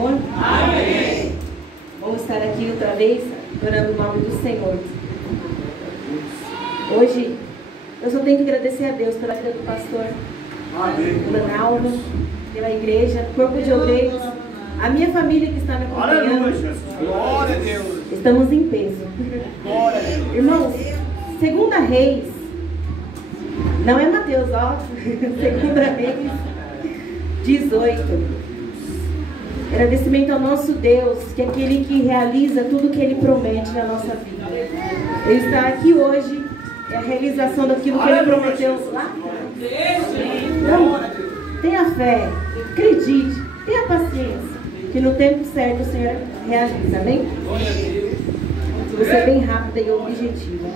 Senhor? Amém. Vamos estar aqui outra vez, adorando o nome do Senhor. Hoje, eu só tenho que agradecer a Deus pela vida do pastor Lanalva, pela igreja, corpo de obreiros, a minha família que está me acompanhando. Glória a Deus. Estamos em peso. Glória a Deus. Irmãos, 2 Reis, não é Mateus, ó. 2 Reis 18. Agradecimento ao nosso Deus, que é aquele que realiza tudo que Ele promete na nossa vida. Ele está aqui hoje, é a realização daquilo que Ele prometeu lá atrás. Então, tenha fé, acredite, tenha paciência, que no tempo certo o Senhor realiza, amém? Você é bem rápida e objetiva.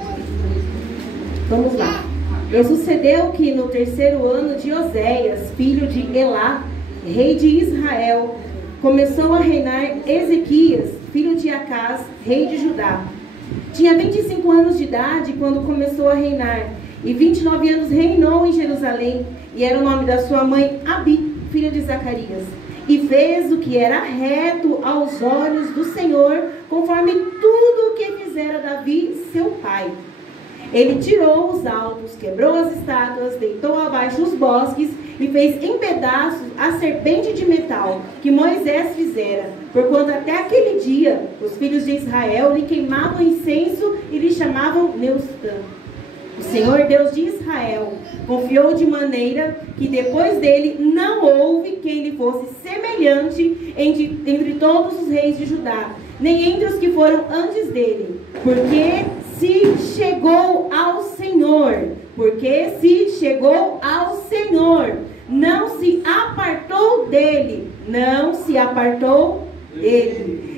Vamos lá. E sucedeu que no 3º ano de Oséias, filho de Elá, rei de Israel, começou a reinar Ezequias, filho de Acás, rei de Judá. Tinha 25 anos de idade quando começou a reinar, e 29 anos reinou em Jerusalém, e era o nome da sua mãe Abi, filha de Zacarias. E fez o que era reto aos olhos do Senhor, conforme tudo o que fizera Davi, seu pai. Ele tirou os altos, quebrou as estátuas, deitou abaixo os bosques e fez em pedaços a serpente de metal que Moisés fizera, porquanto até aquele dia os filhos de Israel lhe queimavam incenso e lhe chamavam Neustã. O Senhor Deus de Israel confiou de maneira que depois dele não houve quem lhe fosse semelhante entre todos os reis de Judá, nem entre os que foram antes dele, porque se chegou ao Senhor, não se apartou dele,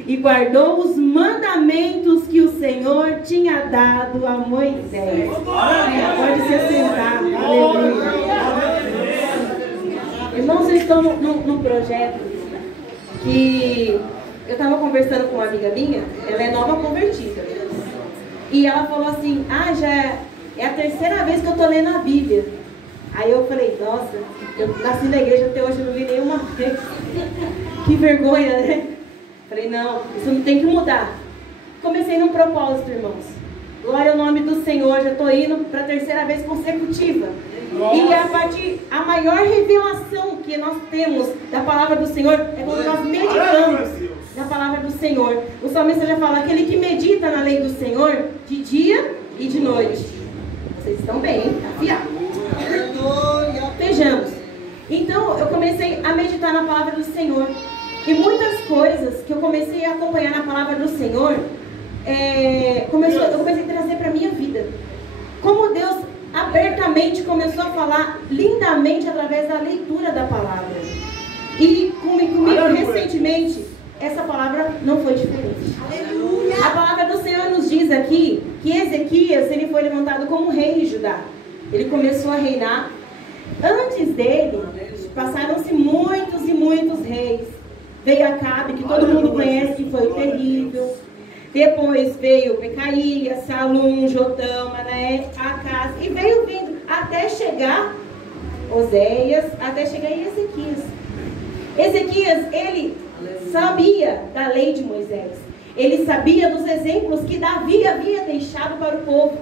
e guardou os mandamentos que o Senhor tinha dado a Moisés. Pode se assentar. Aleluia. Irmãos, eu estou num projeto que eu estava conversando com uma amiga minha, ela é nova convertida. E ela falou assim, já é a 3ª vez que eu estou lendo a Bíblia. Aí eu falei, nossa, eu nasci na igreja até hoje, eu não li nenhuma vez. Que vergonha, né? Falei, não, isso não tem que mudar. Comecei num propósito, irmãos. Glória ao nome do Senhor, já estou indo para a 3ª vez consecutiva. Nossa. E a maior revelação que nós temos da palavra do Senhor é quando nós meditamos na palavra do Senhor. O salmista já fala, aquele que medita na lei do Senhor de dia e de noite. Vocês estão bem, hein? Afiados. Vejamos. Então, eu comecei a meditar na palavra do Senhor. E muitas coisas que eu comecei a acompanhar na palavra do Senhor, eu comecei a trazer para a minha vida. Como Deus abertamente começou a falar lindamente através da leitura da palavra. E comigo recentemente, essa palavra não foi diferente. Aleluia. A palavra do Senhor nos diz aqui que Ezequias, ele foi levantado como rei de Judá. Ele começou a reinar. Antes dele, passaram-se muitos e muitos reis. Veio Acabe, que todo mundo conhece, que foi terrível. Depois veio Pecaías, Salum, Jotão, Manaé, Acás. E veio vindo até chegar Oséias, até chegar em Ezequias. Ezequias, ele sabia da lei de Moisés. Ele sabia dos exemplos que Davi havia deixado para o povo.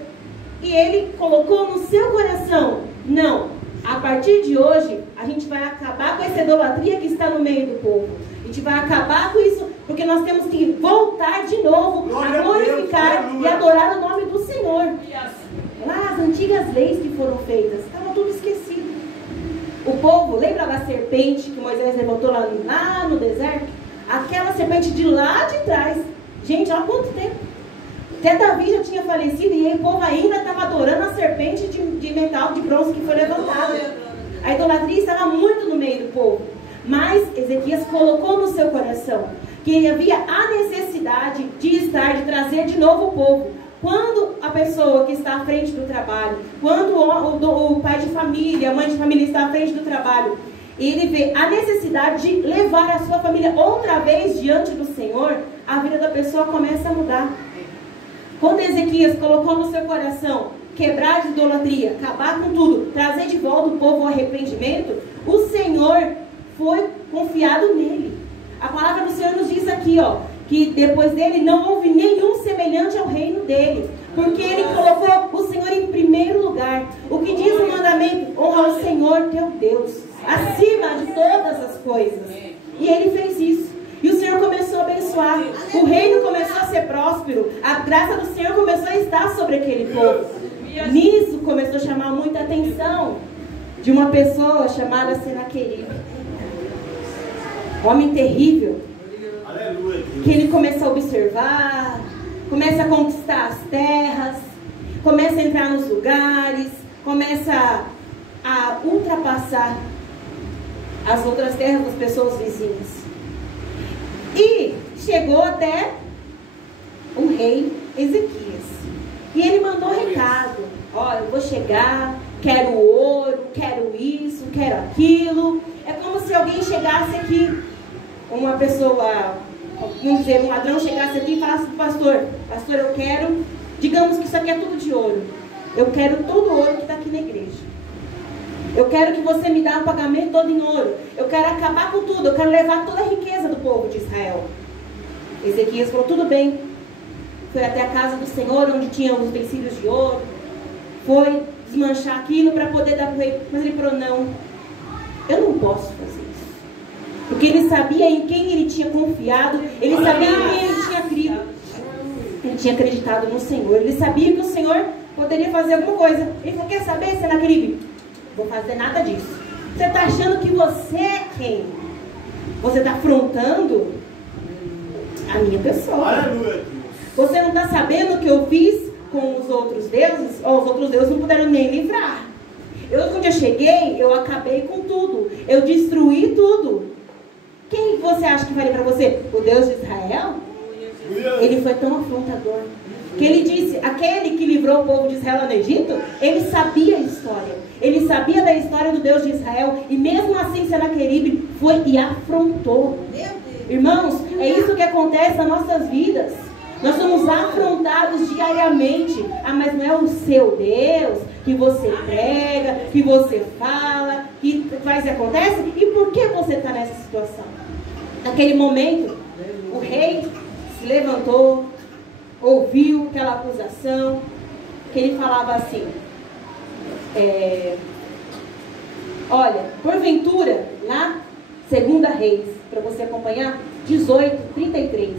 E ele colocou no seu coração, não, a partir de hoje, a gente vai acabar com essa idolatria que está no meio do povo. A gente vai acabar com isso, porque nós temos que voltar de novo a glorificar e adorar o nome do Senhor. Lá, as antigas leis que foram feitas, estava tudo esquecido. O povo, lembra da serpente que Moisés levantou lá no deserto? Aquela serpente de lá de trás. Gente, há quanto tempo? Até Davi já tinha falecido e aí o povo ainda estava adorando a serpente de metal, de bronze que foi levantada. A idolatria estava muito no meio do povo. Mas Ezequias colocou no seu coração que havia a necessidade de trazer de novo o povo. Quando a pessoa que está à frente do trabalho, quando o pai de família, a mãe de família está à frente do trabalho, ele vê a necessidade de levar a sua família outra vez diante do Senhor, a vida da pessoa começa a mudar. Quando Ezequias colocou no seu coração quebrar de idolatria, acabar com tudo, trazer de volta o povo ao arrependimento, o Senhor foi confiado nele. A palavra do Senhor aqui, ó, que depois dele não houve nenhum semelhante ao reino dele, porque ele colocou o Senhor em primeiro lugar. O que diz o mandamento? Honra o Senhor teu Deus acima de todas as coisas. E ele fez isso. E o Senhor começou a abençoar. O reino começou a ser próspero. A graça do Senhor começou a estar sobre aquele povo. Nisso começou a chamar muita atenção de uma pessoa chamada Senaqueribe. Homem terrível. Que ele começa a observar, começa a conquistar as terras, começa a entrar nos lugares, começa a ultrapassar as outras terras das pessoas vizinhas. E chegou até o rei Ezequias. E ele mandou recado: olha, eu vou chegar, quero ouro, quero isso, quero aquilo. É como se alguém chegasse aqui, uma pessoa, vamos dizer, um ladrão chegasse aqui e falasse para o pastor: pastor, eu quero, digamos que isso aqui é tudo de ouro. Eu quero todo o ouro que está aqui na igreja. Eu quero que você me dê o pagamento todo em ouro. Eu quero acabar com tudo. Eu quero levar toda a riqueza do povo de Israel. Ezequias falou: tudo bem. Foi até a casa do Senhor, onde tinha os utensílios de ouro. Foi desmanchar aquilo para poder dar para o rei. Mas ele falou: não, eu não posso fazer isso. Porque ele sabia em quem ele tinha confiado. Ele sabia em quem ele tinha crido. Ele tinha acreditado no Senhor. Ele sabia que o Senhor poderia fazer alguma coisa. Ele falou: quer saber, Senaqueribe? Vou fazer nada disso. Você está achando que você é quem? Você está afrontando a minha pessoa. Aleluia. Você não está sabendo o que eu fiz com os outros deuses? Os outros deuses não puderam nem livrar. Quando eu cheguei, eu acabei com tudo. Eu destruí tudo. Quem você acha que vai para você? O Deus de Israel? Ele foi tão afrontador que ele disse: aquele que livrou o povo de Israel lá no Egito, ele sabia a história. Ele sabia da história do Deus de Israel. E mesmo assim, Senaqueribe foi e afrontou. Irmãos, é isso que acontece nas nossas vidas. Nós somos afrontados diariamente. Ah, mas não é o seu Deus que você prega, que você fala, que faz e acontece? E por que você está nessa situação? Naquele momento, o rei se levantou, ouviu aquela acusação, que ele falava assim: olha, porventura, lá, 2 Reis, para você acompanhar, 18:33.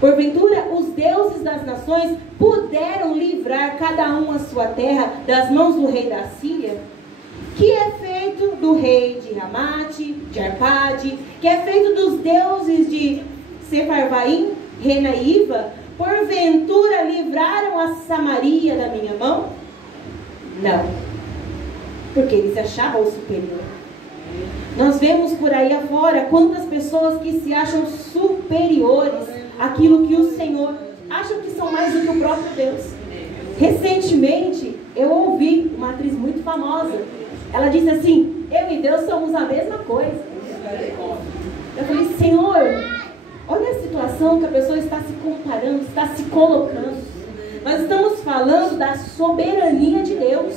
Porventura, os deuses das nações puderam livrar cada um a sua terra das mãos do rei da Síria? Que é feito do rei de Ramate, de Arpade, que é feito dos deuses de Sefarvaim, Renaíva? Porventura livraram a Samaria da minha mão? Não, porque eles achavam superior. Nós vemos por aí afora quantas pessoas que se acham superiores àquilo que o Senhor acham que são mais do que o próprio Deus. Recentemente eu ouvi uma atriz muito famosa. Ela disse assim: eu e Deus somos a mesma coisa. Eu falei: Senhor, olha a situação que a pessoa está se comparando, está se colocando. Nós estamos falando da soberania de Deus.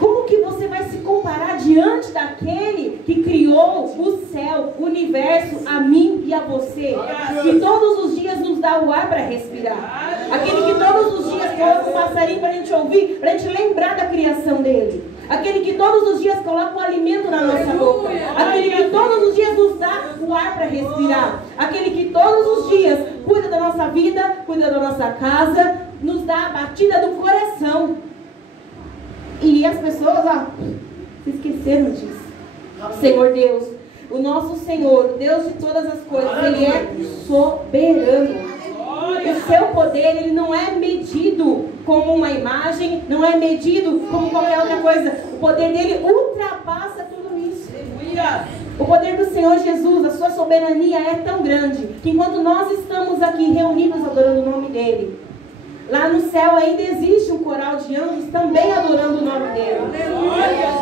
Como que você vai se comparar diante daquele que criou o céu, o universo, a mim e a você? Que todos os dias nos dá o ar para respirar. Aquele que todos os dias coloca um passarinho para a gente ouvir, para a gente lembrar da criação dele. Aquele que todos os dias coloca o alimento na nossa boca. Aquele que todos os dias nos dá o ar para respirar. Aquele que todos os dias cuida da nossa vida, cuida da nossa casa, nos dá a batida do coração. E as pessoas, se esqueceram disso. Senhor Deus, o nosso Senhor, o Deus de todas as coisas, Ele é soberano. O seu poder, ele não é medido como uma imagem, não é medido como qualquer outra coisa. O poder dele ultrapassa tudo isso. O poder do Senhor Jesus, a sua soberania é tão grande que enquanto nós estamos aqui reunidos adorando o nome dele, lá no céu ainda existe um coral de anjos também adorando o nome dele.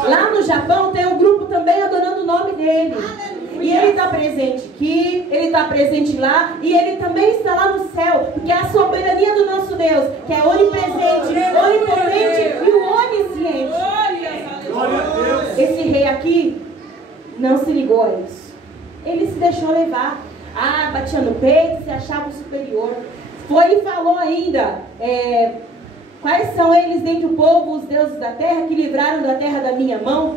Lá no Japão tem um grupo também adorando o nome dele. E ele está presente aqui, ele está presente lá, e ele também está lá no céu, porque é a soberania do nosso Deus, que é onipresente, onipotente e o onisciente. Esse rei aqui não se ligou a isso. Ele se deixou levar. batia no peito, se achava o superior. Foi e falou ainda, quais são eles dentre o povo, os deuses da terra, que livraram da terra da minha mão,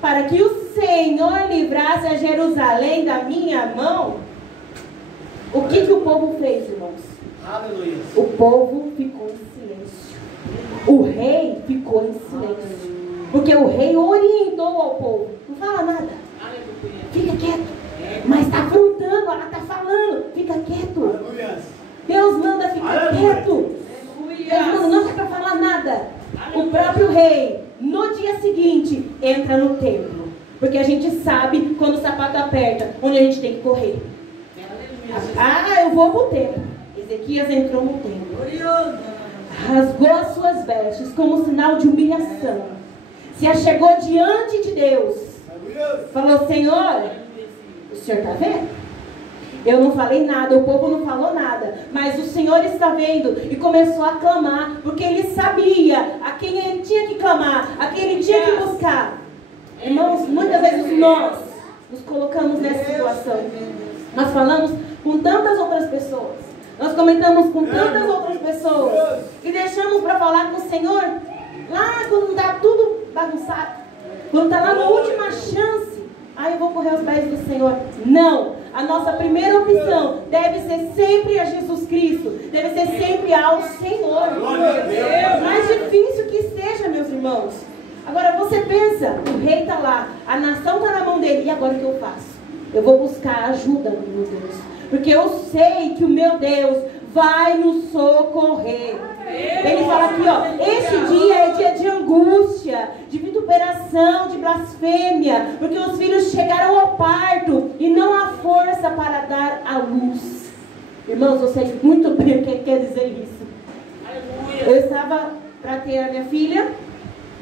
para que o Senhor livrasse a Jerusalém da minha mão? O que o povo fez, irmãos? Aleluia. O povo ficou em silêncio. O rei ficou em silêncio. Porque o rei orientou ao povo. Não fala nada. Fica quieto. Mas está afrontando, ela está falando. Fica quieto. Aleluia. Deus manda ficar quieto. Deus manda, não é para falar nada. O próprio rei, no dia seguinte, entra no templo. Porque a gente sabe quando o sapato aperta, onde a gente tem que correr. Eu vou pro templo. Ezequias entrou no templo. Rasgou as suas vestes como sinal de humilhação. Se achegou diante de Deus. Falou, Senhor, o Senhor está vendo? Eu não falei nada, o povo não falou nada, mas o Senhor está vendo. E começou a clamar, porque ele sabia a quem ele tinha que clamar, a quem ele tinha que buscar. Irmãos, muitas vezes nós nos colocamos nessa situação. Nós falamos com tantas outras pessoas, nós comentamos com tantas outras pessoas, e deixamos para falar com o Senhor lá quando está tudo bagunçado, quando está lá na última chance. Eu vou correr aos pés do Senhor. Não, a nossa primeira opção deve ser sempre a Jesus Cristo, deve ser sempre ao Senhor. Por mais difícil que seja, meus irmãos. Agora você pensa, o rei está lá, a nação está na mão dele, e agora o que eu faço? Eu vou buscar ajuda, meu Deus, porque eu sei que o meu Deus vai nos socorrer. Ele fala aqui, este dia é dia de angústia, de vituperação, de blasfêmia, porque os filhos chegaram ao parto e não há força para dar à luz. Irmãos, eu sei muito bem o que quer dizer isso. Eu estava para ter a minha filha,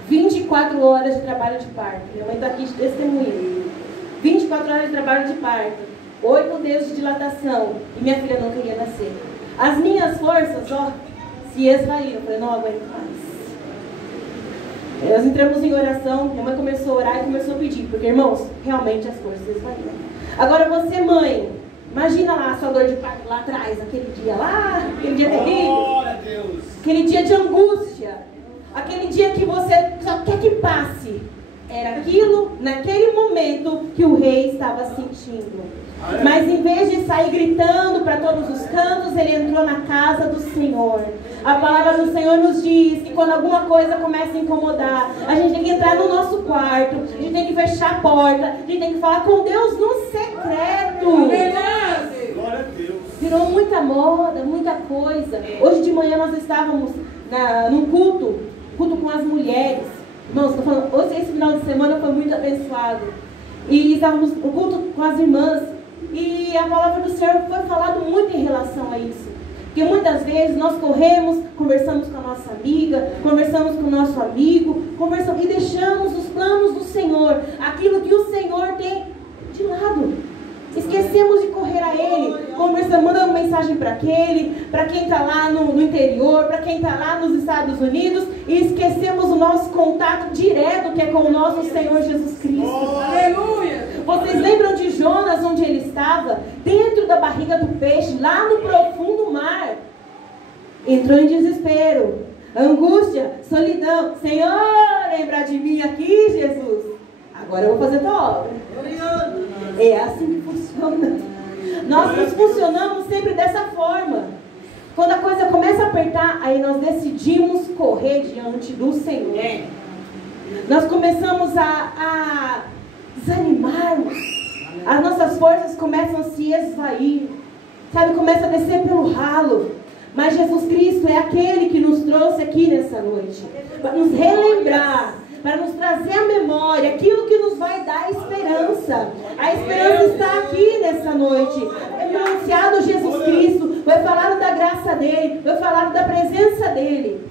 24 horas de trabalho de parto. Minha mãe está aqui de testemunha. 24 horas de trabalho de parto, 8 meses de dilatação, e minha filha não queria nascer. As minhas forças, se esvaíram. Eu falei, não aguento mais. Nós entramos em oração, minha mãe começou a orar e começou a pedir, porque, irmãos, realmente as forças esvaíram. Agora você, mãe, imagina lá a sua dor de parto lá atrás, aquele dia lá, aquele dia terrível, aquele dia de angústia, aquele dia que você só quer que passe. Era aquilo, naquele momento, que o rei estava sentindo. Mas em vez de sair gritando para todos os cantos, ele entrou na casa do Senhor. A palavra do Senhor nos diz que quando alguma coisa começa a incomodar, a gente tem que entrar no nosso quarto, a gente tem que fechar a porta, a gente tem que falar com Deus no secreto. Glória a Deus. Virou muita moda, muita coisa. Hoje de manhã nós estávamos num culto com as mulheres. Irmãos, estou falando, hoje esse final de semana foi muito abençoado. E estávamos no culto com as irmãs. E a palavra do Senhor foi falado muito em relação a isso. Porque muitas vezes nós corremos, conversamos com a nossa amiga, conversamos com o nosso amigo, conversamos e deixamos os planos do Senhor, aquilo que o Senhor tem, de lado. Esquecemos de correr a Ele, conversamos, mandando mensagem para aquele, para quem está lá no interior, para quem está lá nos Estados Unidos, e esquecemos o nosso contato direto, que é com o nosso Senhor Jesus Cristo. Aleluia! Vocês lembram de Jonas, onde ele estava? Dentro da barriga do peixe, lá no profundo mar. Entrou em desespero, angústia, solidão. Senhor, lembra de mim aqui, Jesus. Agora eu vou fazer tua obra. É assim que funciona. Nós funcionamos sempre dessa forma. Quando a coisa começa a apertar, aí nós decidimos correr diante do Senhor. Nós começamos a desanimarmos. As nossas forças começam a se esvair. Sabe, começa a descer pelo ralo. Mas Jesus Cristo é aquele que nos trouxe aqui nessa noite, para nos relembrar, para nos trazer à memória aquilo que nos vai dar esperança. A esperança está aqui nessa noite. É anunciado Jesus Cristo, foi falado da graça dele, foi falado da presença dele.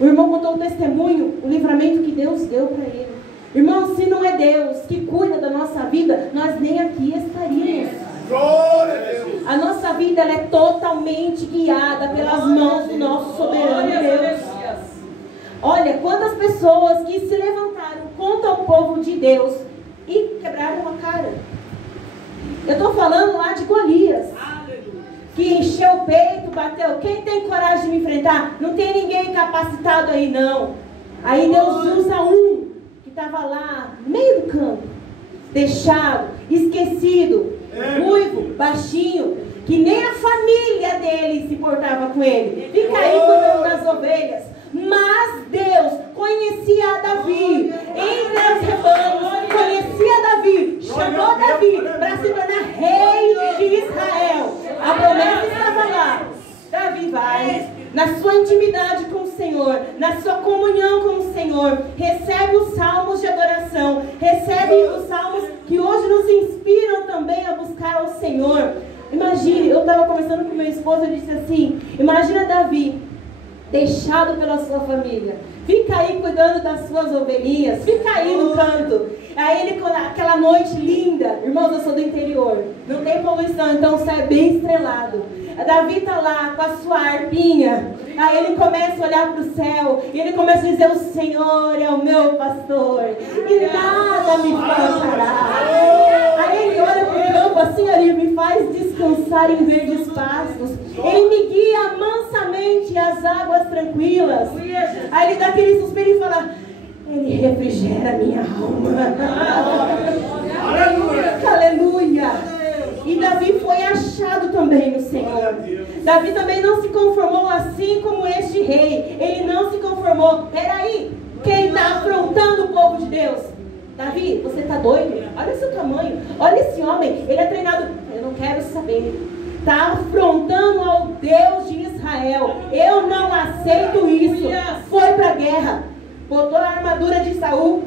O irmão contou o testemunho, o livramento que Deus deu para ele. Irmão, se não é Deus que cuida da nossa vida, nós nem aqui estaríamos. Glória a Deus. A nossa vida ela é totalmente guiada pelas mãos do nosso soberano Deus. Olha, quantas pessoas que se levantaram contra o povo de Deus e quebraram a cara. Eu estou falando lá de Golias, que encheu o peito, bateu. Quem tem coragem de me enfrentar? Não tem ninguém capacitado aí não. Aí Deus usa um que estava lá no meio do campo, deixado, esquecido, ruivo, baixinho, que nem a família dele se portava com ele. Fica aí cuidando das ovelhas. Mas Deus conhecia Davi entre os rebanhos, conhecia Davi, chamou Davi para se tornar rei de Israel. A promessa estava lá. Davi vai na sua intimidade com o Senhor, na sua comunhão com o Senhor, recebe os salmos de adoração, recebe os salmos que hoje nos inspiram também a buscar ao Senhor. Imagine, eu estava conversando com meu esposo e disse assim, imagina Davi deixado pela sua família, fica aí cuidando das suas ovelhinhas, fica aí no canto. Aí ele, aquela noite linda, irmãos, eu sou do interior, não tem poluição, então o céu é bem estrelado. Davi está lá com a sua harpinha. Aí ele começa a olhar para o céu e ele começa a dizer: o Senhor é o meu pastor e nada me faltará. Aí ele olha para o campo assim, ele me faz descansar em verdes pastos, ele me guia mansamente às águas tranquilas. Aí ele dá aquele suspiro e fala: ele refrigera minha alma. Aleluia. E Davi foi achado também no Senhor. Davi também não se conformou assim como este rei. Ele não se conformou. Peraí, quem está afrontando o povo de Deus? Davi, você está doido? Olha o seu tamanho. Olha esse homem, ele é treinado. Eu não quero saber. Está afrontando ao Deus de Israel. Eu não aceito isso. Foi para a guerra. Botou a armadura de Saul.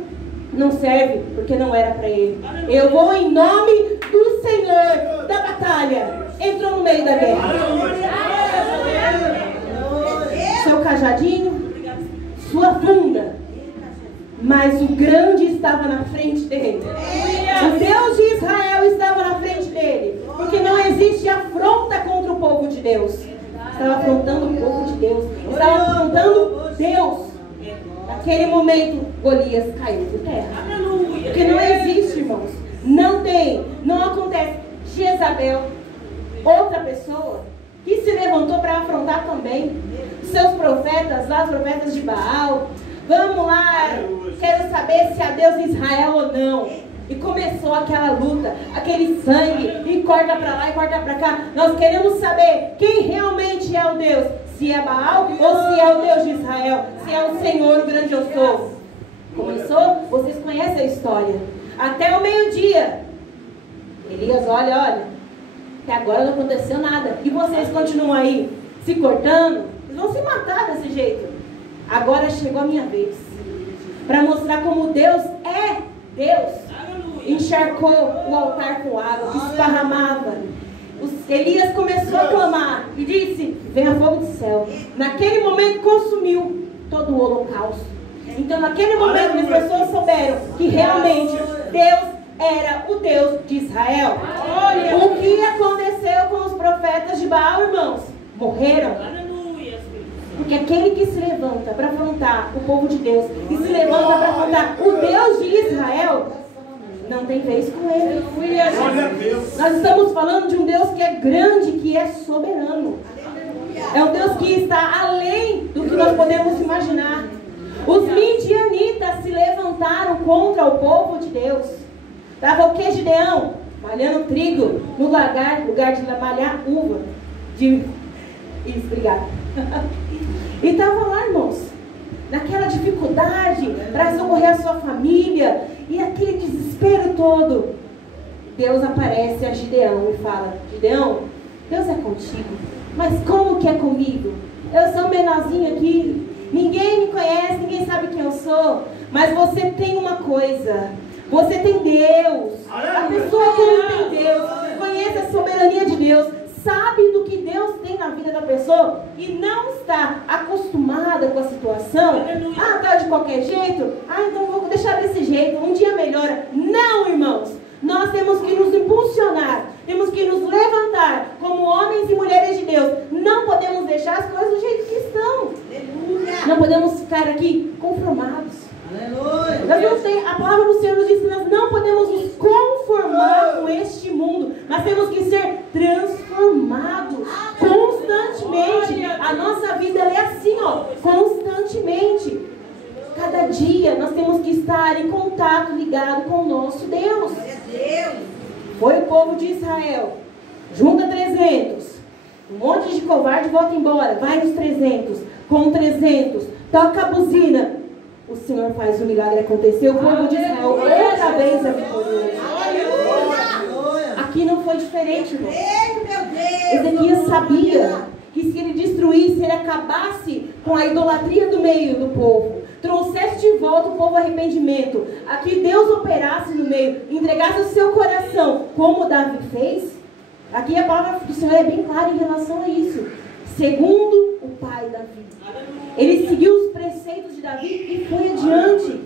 Não serve, porque não era para ele. Eu vou em nome do Senhor da batalha. Entrou no meio da guerra. Seu cajadinho, sua funda. Mas o grande estava na frente dele. O Deus de Israel estava na frente dele. Porque não existe afronta contra o povo de Deus. Estava afrontando o povo de Deus. Estava afrontando Deus. Naquele momento, Golias caiu por terra. Porque não existe, irmãos. Não tem, não acontece. Jezabel, outra pessoa, que se levantou para afrontar também seus profetas, lá os profetas de Baal. Vamos lá, quero saber se há Deus em Israel ou não. E começou aquela luta, aquele sangue, e corta para lá e corta para cá. Nós queremos saber quem realmente é o Deus. Se é Baal ou se é o Deus de Israel. Se é o Senhor, o grande eu sou. Começou? Vocês conhecem a história. Até o meio-dia. Elias, olha. Até agora não aconteceu nada. E vocês continuam aí se cortando. Vocês vão se matar desse jeito. Agora chegou a minha vez. Para mostrar como Deus é Deus. Encharcou o altar com água, esparramava. Elias começou a clamar e disse: venha fogo do céu. Naquele momento consumiu todo o holocausto. Então naquele momento as pessoas souberam que realmente Deus era o Deus de Israel. O que aconteceu com os profetas de Baal, irmãos? Morreram. Porque aquele que se levanta para afrontar o povo de Deus e se levanta para afrontar o Deus de Israel, não tem vez com ele. Nós estamos falando de um Deus que é grande, que é soberano. É um Deus que está além do que nós podemos imaginar. Os midianitas se levantaram contra o povo de Deus. Estava o que, Gideão? Malhando trigo no lugar de malhar uva. Isso, obrigada. E estava lá, irmãos, naquela dificuldade para socorrer a sua família. E aquele desespero todo. Deus aparece a Gideão e fala: Gideão, Deus é contigo. Mas como que é comigo? Eu sou menorzinho aqui. Ninguém me conhece, ninguém sabe quem eu sou. Mas você tem uma coisa. Você tem Deus. A pessoa que não tem Deus, conhece a soberania de Deus, sabe do que Deus tem na vida da pessoa e não está acostumada com a situação. Tá de qualquer jeito? Então vou deixar desse jeito, um dia melhora. Não, irmãos, nós temos que nos impulsionar, temos que nos levantar como homens e mulheres de Deus. Não podemos deixar as coisas do jeito que estão. Não podemos ficar aqui conformados. A palavra do Senhor nos diz que nós não podemos nos conformar com este mundo, mas ser transformado constantemente. A nossa vida ela é assim, ó, constantemente. Cada dia nós temos que estar em contato, ligado com o nosso Deus. Foi o povo de Israel. Junta 300. Um monte de covarde volta embora. Vai os 300. Com 300. Toca a buzina. O Senhor faz o milagre acontecer. O povo de Israel outra vez é vitorioso. Aqui não foi diferente, irmão. Ezequias sabia que se ele destruísse, se ele acabasse com a idolatria do meio do povo, trouxesse de volta o povo ao arrependimento, aqui Deus operasse no meio, entregasse o seu coração, como Davi fez. Aqui a palavra do Senhor é bem clara em relação a isso. Segundo o pai Davi, ele seguiu os preceitos de Davi e foi adiante.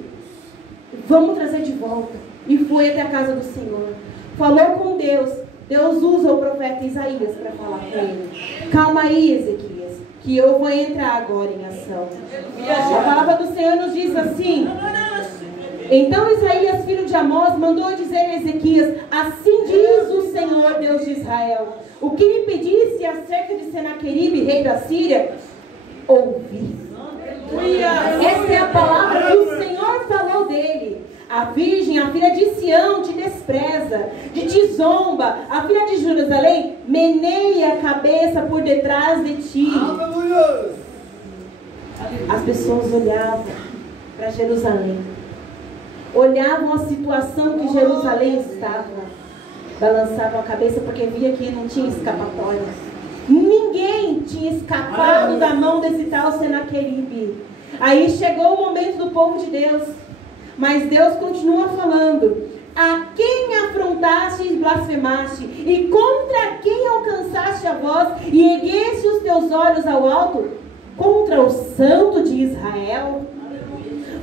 Vamos trazer de volta. E foi até a casa do Senhor. Falou com Deus. Deus usa o profeta Isaías para falar com ele. Calma aí, Ezequias, que eu vou entrar agora em ação. A palavra do Senhor nos diz assim: então Isaías, filho de Amós, mandou dizer a Ezequias: assim diz o Senhor Deus de Israel, o que me pedisse acerca de Senaqueribe, rei da Síria, ouvi. Essa é a palavra que o Senhor falou dele. A virgem, a filha de Sião, te despreza, te zomba. A filha de Jerusalém meneia a cabeça por detrás de ti. As pessoas olhavam para Jerusalém, olhavam a situação que Jerusalém estava, balançavam a cabeça porque via que não tinha escapatória. Ninguém tinha escapado da mão desse tal Senaqueribe. Aí chegou o momento do povo de Deus. Mas Deus continua falando: a quem afrontaste e blasfemaste, e contra quem alcançaste a voz, e ergueste os teus olhos ao alto, contra o Santo de Israel?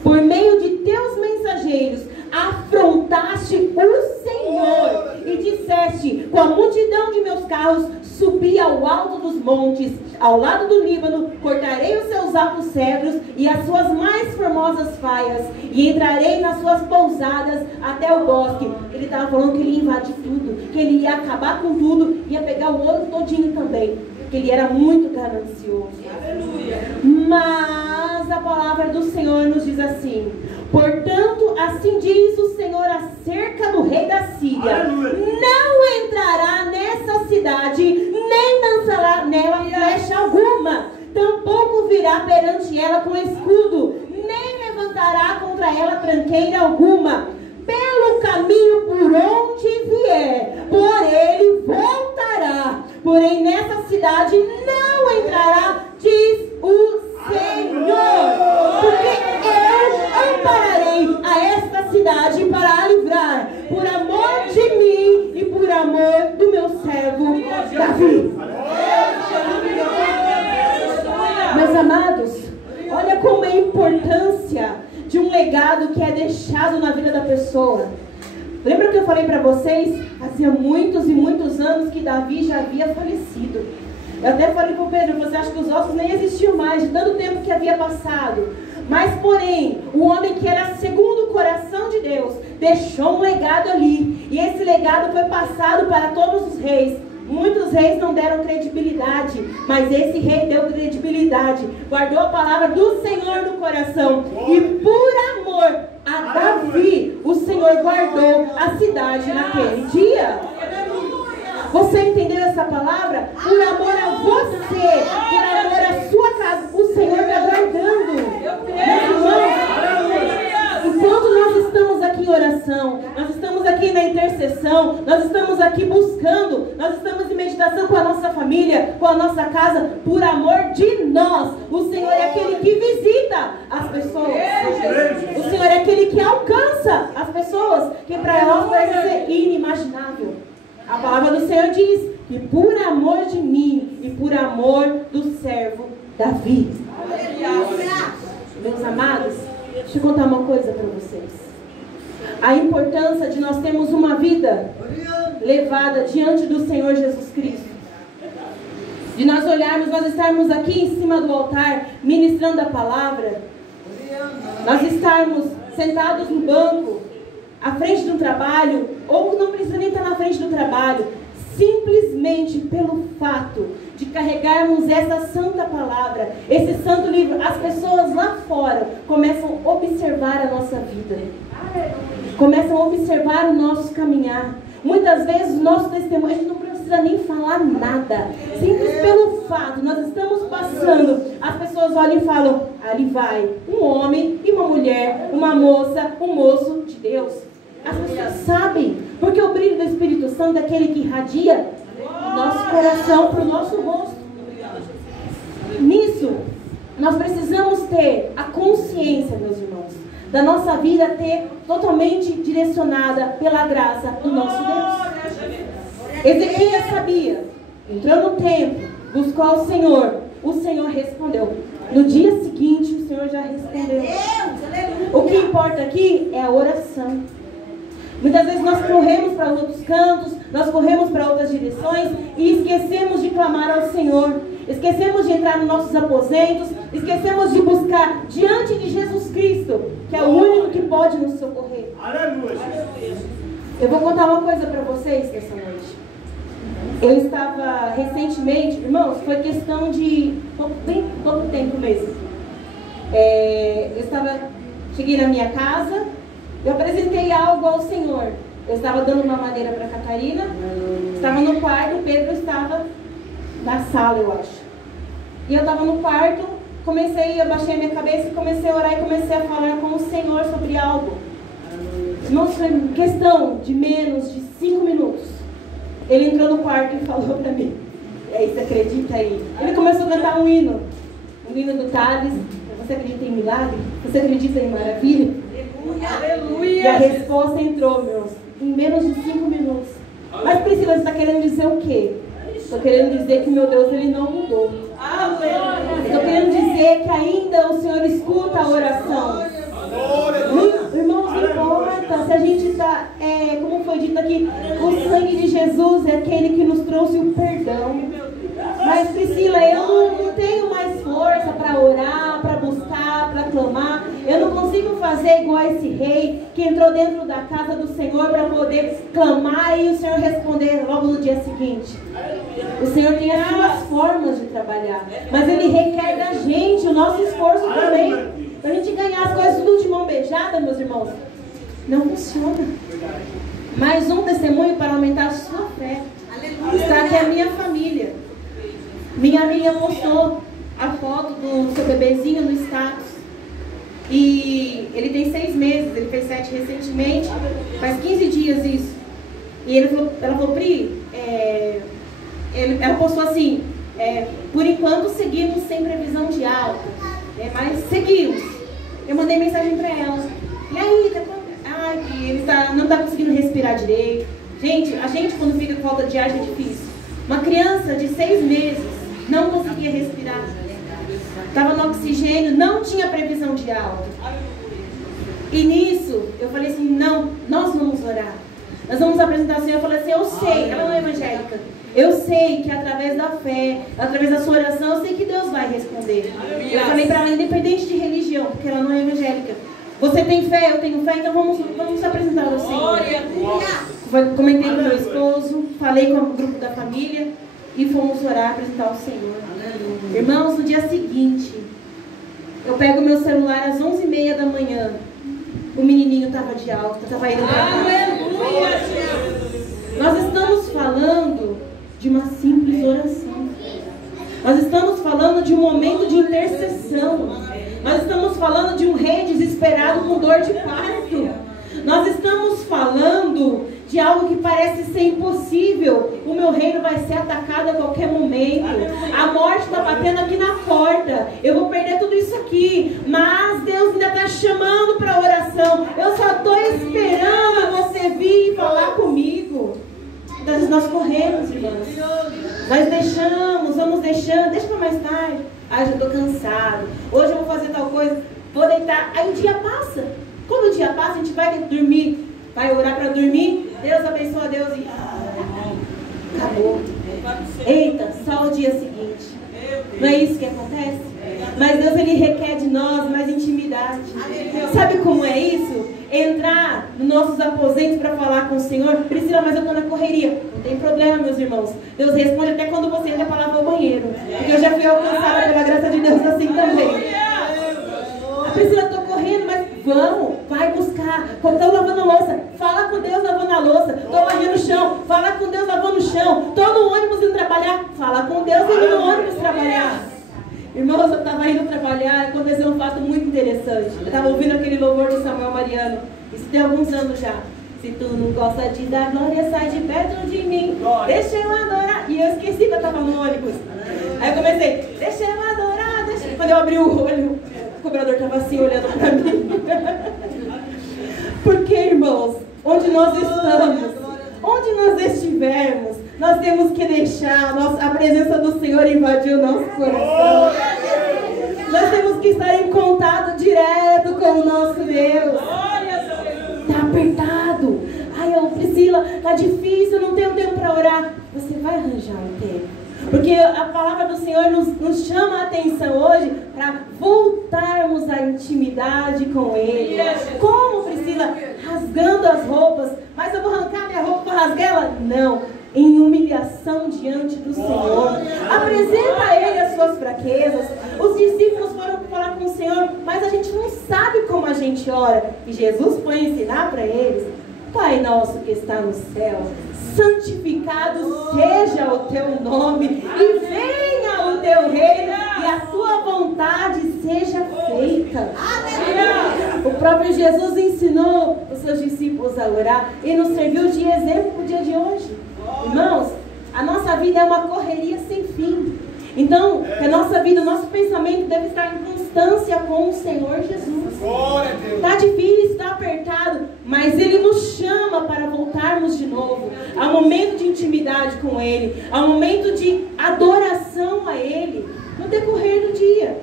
Por meio de teus mensageiros, afrontaste o Senhor, e disseste: com a multidão de meus carros, subi ao alto dos montes, ao lado do Líbano, cortarei os seus altos cedros e as suas mais formosas faias, e entrarei nas suas pousadas até o bosque. Ele estava falando que ele ia invadir tudo, que ele ia acabar com tudo, ia pegar o ouro todinho também, que ele era muito ganancioso. Mas a palavra do Senhor nos diz assim: portanto, assim diz o Senhor acerca do rei da Síria: não entrará nessa cidade, nem lançará nela flecha alguma, tampouco virá perante ela com escudo, nem levantará contra ela tranqueira alguma. Pelo caminho por onde vier, por ele voltará, porém nessa cidade não entrará, diz o Senhor, porque eu ampararei a esta cidade para a livrar, por amor de mim e por amor do meu servo Davi. Meus amados, olha como é a importância de um legado que é deixado na vida da pessoa. Lembra que eu falei para vocês, fazia muitos e muitos anos que Davi já havia falecido. Eu até falei para o Pedro: você acha que os ossos nem existiam mais, de tanto tempo que havia passado. Mas porém, o homem que era segundo o coração de Deus, deixou um legado ali. E esse legado foi passado para todos os reis. Muitos reis não deram credibilidade, mas esse rei deu credibilidade, guardou a palavra do Senhor no coração, e por amor a Davi, o Senhor guardou a cidade naquele dia. Você entendeu essa palavra? Por amor a você, por amor à sua casa, o Senhor está guardando. Meus irmãos, enquanto nós estamos aqui em oração, nós estamos aqui na intercessão, nós estamos aqui buscando, nós estamos em meditação com a nossa família, com a nossa casa, por amor de nós. O Senhor é aquele que visita as pessoas. O Senhor é aquele que alcança as pessoas, que para nós parece ser inimaginável. A palavra do Senhor diz que por amor de mim e por amor do servo Davi. Meus amados, deixa eu contar uma coisa para vocês. A importância de nós termos uma vida levada diante do Senhor Jesus Cristo. De nós olharmos, nós estarmos aqui em cima do altar ministrando a palavra. Nós estarmos sentados no banco, à frente do trabalho, ou não precisa nem estar na frente do trabalho, simplesmente pelo fato de carregarmos essa santa palavra, esse santo livro, as pessoas lá fora começam a observar a nossa vida, começam a observar o nosso caminhar. Muitas vezes o nosso testemunho, a gente não precisa nem falar nada, simples pelo fato, nós estamos passando, as pessoas olham e falam, ali vai um homem e uma mulher, uma moça, um moço de Deus. As pessoas sabem, porque o brilho do Espírito Santo é aquele que irradia o nosso coração para o nosso rosto. Nisso, nós precisamos ter a consciência, meus irmãos, da nossa vida ter totalmente direcionada pela graça do nosso Deus. Ezequias sabia, entrou no templo, buscou o Senhor respondeu. No dia seguinte, o Senhor já respondeu. O que importa aqui é a oração. Muitas vezes nós corremos para outros cantos, nós corremos para outras direções e esquecemos de clamar ao Senhor. Esquecemos de entrar nos nossos aposentos, esquecemos de buscar diante de Jesus Cristo, que é o único que pode nos socorrer. Aleluia. Eu vou contar uma coisa para vocês nessa noite. Eu estava recentemente, irmãos, foi questão de bem pouco tempo mesmo. Cheguei na minha casa, eu apresentei algo ao Senhor. Eu estava dando uma madeira para a Catarina, estava no quarto, o Pedro estava na sala, eu acho. E eu estava no quarto, eu baixei a minha cabeça e comecei a orar e comecei a falar com o Senhor sobre algo. Irmãos, foi questão de menos de 5 minutos. Ele entrou no quarto e falou para mim, você acredita aí? Ele começou a cantar um hino do Thales. Você acredita em milagre? Você acredita em maravilha? Aleluia! E a resposta entrou, meus, em menos de 5 minutos. Mas Priscila, você está querendo dizer o quê? Estou querendo dizer que meu Deus, Ele não mudou. Estou querendo dizer que ainda o Senhor escuta a oração. Irmãos, não importa se a gente está, como foi dito aqui, o sangue de Jesus é aquele que nos trouxe o perdão. Mas Priscila, eu não tenho mais força para orar, para buscar, para clamar. Eu não consigo fazer igual esse rei que entrou dentro da casa do Senhor para poder clamar e o Senhor responder logo no dia seguinte. O Senhor tem as suas formas de trabalhar, mas Ele requer da gente o nosso esforço também. Para a gente ganhar as coisas tudo de mão beijada, meus irmãos, não funciona. Mais um testemunho para aumentar a sua fé. Está aqui a minha família. Minha amiga postou a foto do seu bebezinho no status. E ele tem 6 meses, ele fez 7 recentemente, faz 15 dias isso. E ela falou, Pri, ela postou assim, por enquanto seguimos sem previsão de alta, mas seguimos. Eu mandei mensagem para ela. E aí, que ele não está conseguindo respirar direito. Gente, a gente quando fica com falta de ar é difícil. Uma criança de 6 meses não conseguia respirar. Estava no oxigênio, não tinha previsão de alta. E nisso, eu falei assim, não, nós vamos orar. Nós vamos apresentar ao Senhor. Eu falei assim, eu sei, ela não é evangélica. Eu sei que através da fé, através da sua oração, eu sei que Deus vai responder. Eu falei para ela, independente de religião, porque ela não é evangélica. Você tem fé, eu tenho fé, então vamos apresentar ao Senhor. Comentei com meu esposo, falei com o grupo da família e fomos orar, apresentar ao Senhor. Irmãos, no dia seguinte, eu pego meu celular às 11h30 da manhã. O menininho estava de alta, estava indo para casa. Nós estamos falando de uma simples oração. Nós estamos falando de um momento de intercessão. Nós estamos falando de um rei desesperado com dor de parto. Nós estamos falando de algo que parece ser impossível. O meu reino vai ser atacado a qualquer momento. A morte está batendo aqui na porta. Eu vou perder tudo isso aqui. Mas Deus ainda está chamando para a oração. Eu só estou esperando você vir e falar comigo. Então nós corremos, irmãos. Nós deixamos, vamos deixando. Deixa para mais tarde. Já estou cansado. Hoje eu vou fazer tal coisa. Vou deitar. Aí o dia passa. Quando o dia passa, a gente vai dormir. Vai orar para dormir. Deus abençoa Deus e acabou. Eita, só o dia seguinte. Não é isso que acontece? Mas Deus, Ele requer de nós mais intimidade. Sabe como é isso? entrar nos nossos aposentos para falar com o Senhor, Priscila, mas eu estou na correria. Não tem problema, meus irmãos. Deus responde até quando você entra para lavar o banheiro. Porque eu já fui alcançada pela graça de Deus assim também. A Priscila, estou correndo, mas vamos, vai buscar. Estou lavando louça, fala com Deus lavando a louça. Estou varrendo o chão, fala com Deus lavando o chão. Estou no ônibus indo trabalhar, fala com Deus indo no ônibus trabalhar. Irmãos, eu estava indo trabalhar, aconteceu um fato muito interessante. Eu estava ouvindo aquele louvor do Samuel Mariano. Isso tem alguns anos já. Se tu não gosta de dar glória, sai de perto de mim. Deixa eu adorar. E eu esqueci que eu estava no ônibus. Aí eu comecei, deixa eu adorar, deixa eu... Quando eu abri o olho, o cobrador estava assim olhando para mim. Porque, irmãos, onde nós estamos, onde nós estivermos, nós temos que deixar a presença do Senhor invadir o nosso coração. Nós temos que estar em contato direto com o nosso Deus. Está apertado. Ai, Priscila, está difícil, não tenho tempo para orar. Você vai arranjar um tempo. Porque a palavra do Senhor nos chama a atenção hoje para voltarmos à intimidade com Ele. Como, Priscila? Rasgando as roupas. Mas eu vou arrancar minha roupa para rasgar ela? Não. Em humilhação diante do Senhor. Apresenta a Ele as suas fraquezas. Os discípulos foram falar com o Senhor, mas a gente não sabe como a gente ora. E Jesus foi ensinar para eles: Pai nosso que está no céu, santificado seja o teu nome, e venha o teu reino, e a tua vontade seja feita. O próprio Jesus ensinou os seus discípulos a orar e nos serviu de exemplo para o dia de hoje. Irmãos, a nossa vida é uma correria sem fim. Então, a nossa vida, o nosso pensamento deve estar em constância com o Senhor Jesus. Está difícil, está apertado, mas Ele nos chama para voltarmos de novo ao momento de intimidade com Ele, ao momento de adoração a Ele, no decorrer do dia.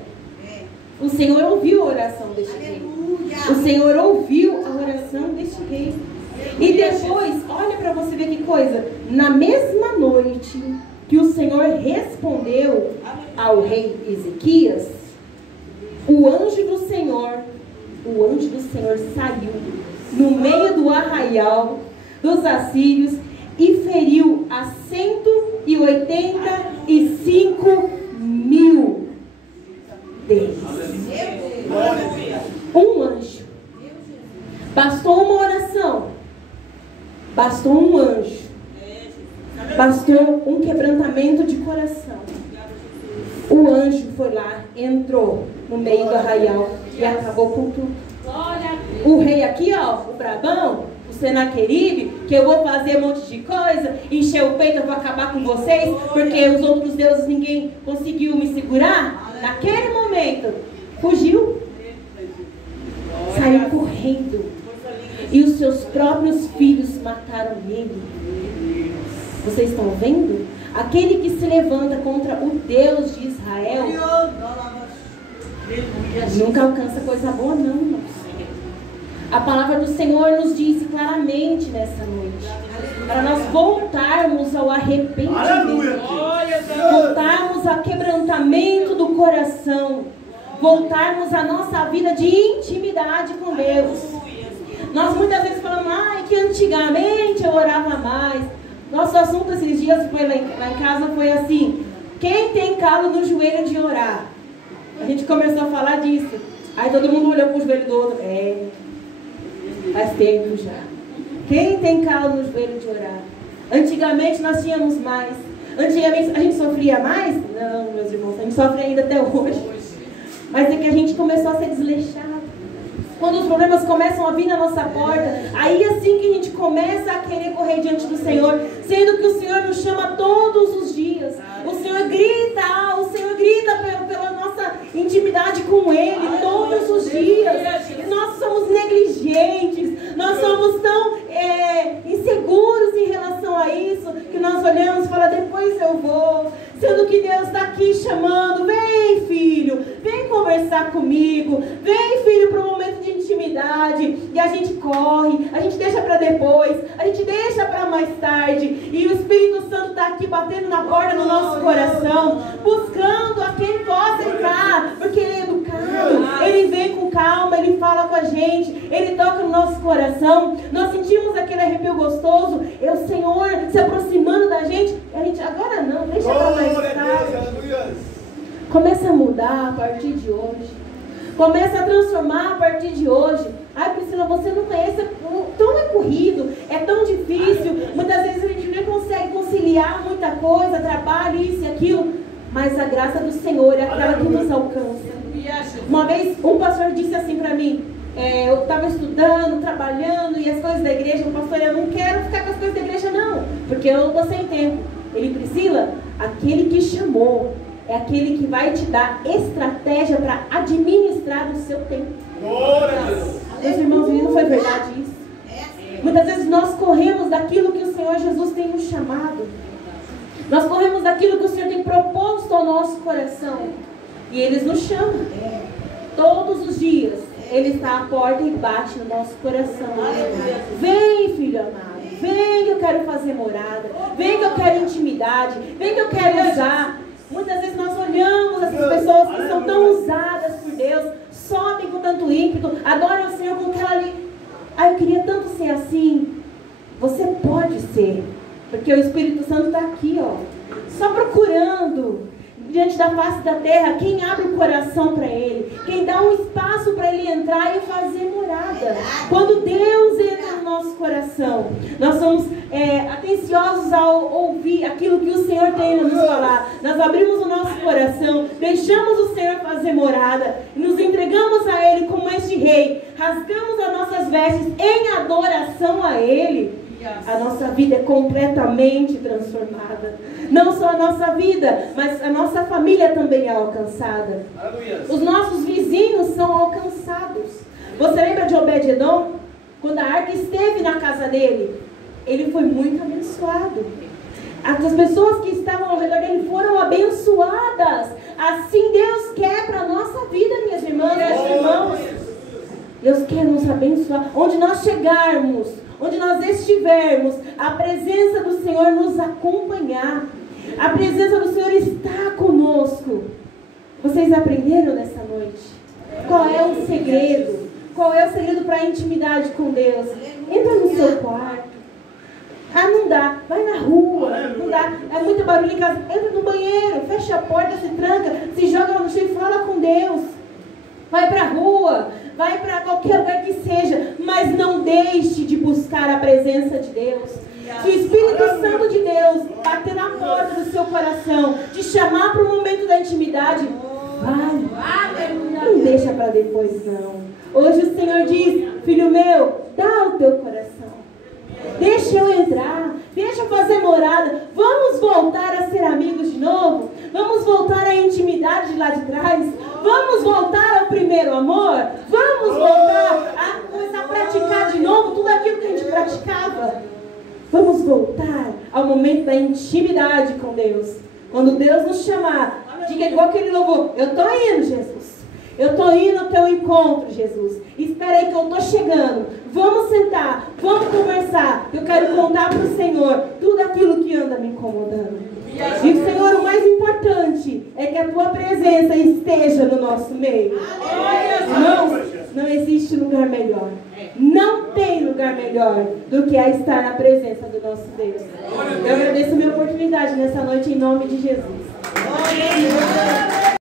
O Senhor ouviu a oração deste rei. O Senhor ouviu a oração deste rei. E depois, olha para você ver que coisa, na mesma noite que o Senhor respondeu ao rei Ezequias, o anjo do Senhor saiu no meio do arraial dos assírios e feriu a 185 mil deles. Um anjo. Bastou uma oração. Bastou um anjo. Bastou um quebrantamento de coração. O anjo foi lá, entrou no meio do arraial e acabou com tudo. O rei aqui, ó, o brabão, o Senaqueribe, que eu vou fazer um monte de coisa, encher o peito, eu vou acabar com vocês, porque os outros deuses ninguém conseguiu me segurar. Naquele momento, fugiu, saiu correndo. E os seus próprios filhos mataram ele. Vocês estão vendo? Aquele que se levanta contra o Deus de Israel nunca alcança coisa boa, não, irmãos. A palavra do Senhor nos disse claramente nessa noite, para nós voltarmos ao arrependimento, voltarmos ao quebrantamento do coração, voltarmos à nossa vida de intimidade com Deus. Nós muitas vezes falamos, que antigamente eu orava mais. Nosso assunto esses dias foi lá em casa foi assim: quem tem calo no joelho de orar? A gente começou a falar disso. Aí todo mundo olhou para o joelho do outro. Faz tempo já. Quem tem calo no joelho de orar? Antigamente nós tínhamos mais. Antigamente a gente sofria mais? Não, meus irmãos, a gente sofre ainda até hoje. Mas é que a gente começou a ser desleixado. Quando os problemas começam a vir na nossa porta, aí assim que a gente começa a querer correr diante do Senhor, sendo que o Senhor nos chama todos os dias. O Senhor grita pela nossa intimidade com Ele todos os dias. E nós somos negligentes, nós somos tão inseguros em relação a isso, que nós olhamos e falamos, depois eu vou. Sendo que Deus está aqui chamando, vem filho, vem conversar comigo, vem filho para um momento de intimidade, e a gente corre, a gente deixa para depois, a gente deixa para mais tarde, e o Espírito Santo está aqui batendo na porta do nosso coração, buscando a quem possa entrar, porque Ele é educado, Ele vem com calma, Ele fala com a gente. gente, Ele toca no nosso coração, nós sentimos aquele arrepio gostoso, é o Senhor se aproximando da gente, e a gente, agora não, deixa pra mais tarde. Começa a mudar a partir de hoje. Começa a transformar a partir de hoje. Ai, Priscila, você não conhece, tão é corrido, é tão difícil. Muitas vezes a gente nem consegue conciliar muita coisa, trabalho, isso e aquilo. Mas a graça do Senhor é aquela que nos alcança. Uma vez um pastor disse assim para mim, eu estava estudando, trabalhando e as coisas da igreja, o pastor, eu não quero ficar com as coisas da igreja não, porque eu estou sem tempo. Ele, Priscila, aquele que chamou é aquele que vai te dar estratégia para administrar o seu tempo. Glória a Deus. Meus irmãos, não foi verdade isso? Muitas vezes nós corremos daquilo que o Senhor Jesus tem nos chamado. Nós corremos daquilo que o Senhor tem proposto ao nosso coração. E Ele nos chama. Todos os dias Ele está à porta e bate no nosso coração. Vem, filho amado. Vem que eu quero fazer morada. Vem que eu quero intimidade. Vem que eu quero usar. Muitas vezes nós olhamos essas pessoas que são tão usadas por Deus, sobem com tanto ímpeto, adoram o Senhor com aquela ali. Ah, eu queria tanto ser assim. Você pode ser, porque o Espírito Santo está aqui, ó, só procurando diante da face da terra quem abre o coração para Ele, quem dá um espaço para Ele entrar e fazer morada. Quando Deus entra no nosso coração, nós somos atenciosos ao ouvir aquilo que o Senhor tem a nos falar. Nós abrimos o nosso coração, deixamos o Senhor fazer morada, nos entregamos a Ele como este rei, rasgamos as nossas vestes em adoração a Ele. A nossa vida é completamente transformada. Não só a nossa vida, mas a nossa família também é alcançada. Os nossos vizinhos são alcançados. Você lembra de Obed-Edom? Quando a arca esteve na casa dele, ele foi muito abençoado. As pessoas que estavam ao redor dele foram abençoadas. Assim Deus quer para a nossa vida, minhas irmãs e meus irmãos. Deus quer nos abençoar. Onde nós chegarmos, onde nós estivermos, a presença do Senhor nos acompanhar. A presença do Senhor está conosco. Vocês aprenderam nessa noite? Qual é o segredo? Qual é o segredo para a intimidade com Deus? Entra no seu quarto. Ah, não dá. Vai na rua. Não dá. É muito barulho em casa. Entra no banheiro. Fecha a porta, se tranca. Se joga lá no chão e fala com Deus. Vai para a rua. Vai para qualquer lugar que seja. Mas não deixe de buscar a presença de Deus. Se o Espírito Santo de Deus bater na porta do seu coração, te chamar para o momento da intimidade, vai. Não deixa para depois, não. Hoje o Senhor diz, filho meu, dá o teu coração. Deixa eu entrar. Deixa eu fazer morada. Vamos voltar a ser amigos de novo? Vamos voltar à intimidade de lá de trás? Vamos voltar ao primeiro amor? Vamos voltar a começar a praticar de novo tudo aquilo que a gente praticava? Vamos voltar ao momento da intimidade com Deus. Quando Deus nos chamar, diga igual aquele louvor, eu estou indo, Jesus. Eu estou indo ao teu encontro, Jesus. Espera aí que eu estou chegando. Vamos sentar, vamos conversar. Eu quero contar para o Senhor tudo aquilo que anda me incomodando. E o Senhor, o mais importante é que a tua presença esteja no nosso meio. Não existe lugar melhor. Não tem lugar melhor do que a estar na presença do nosso Deus. Eu agradeço a minha oportunidade nessa noite em nome de Jesus.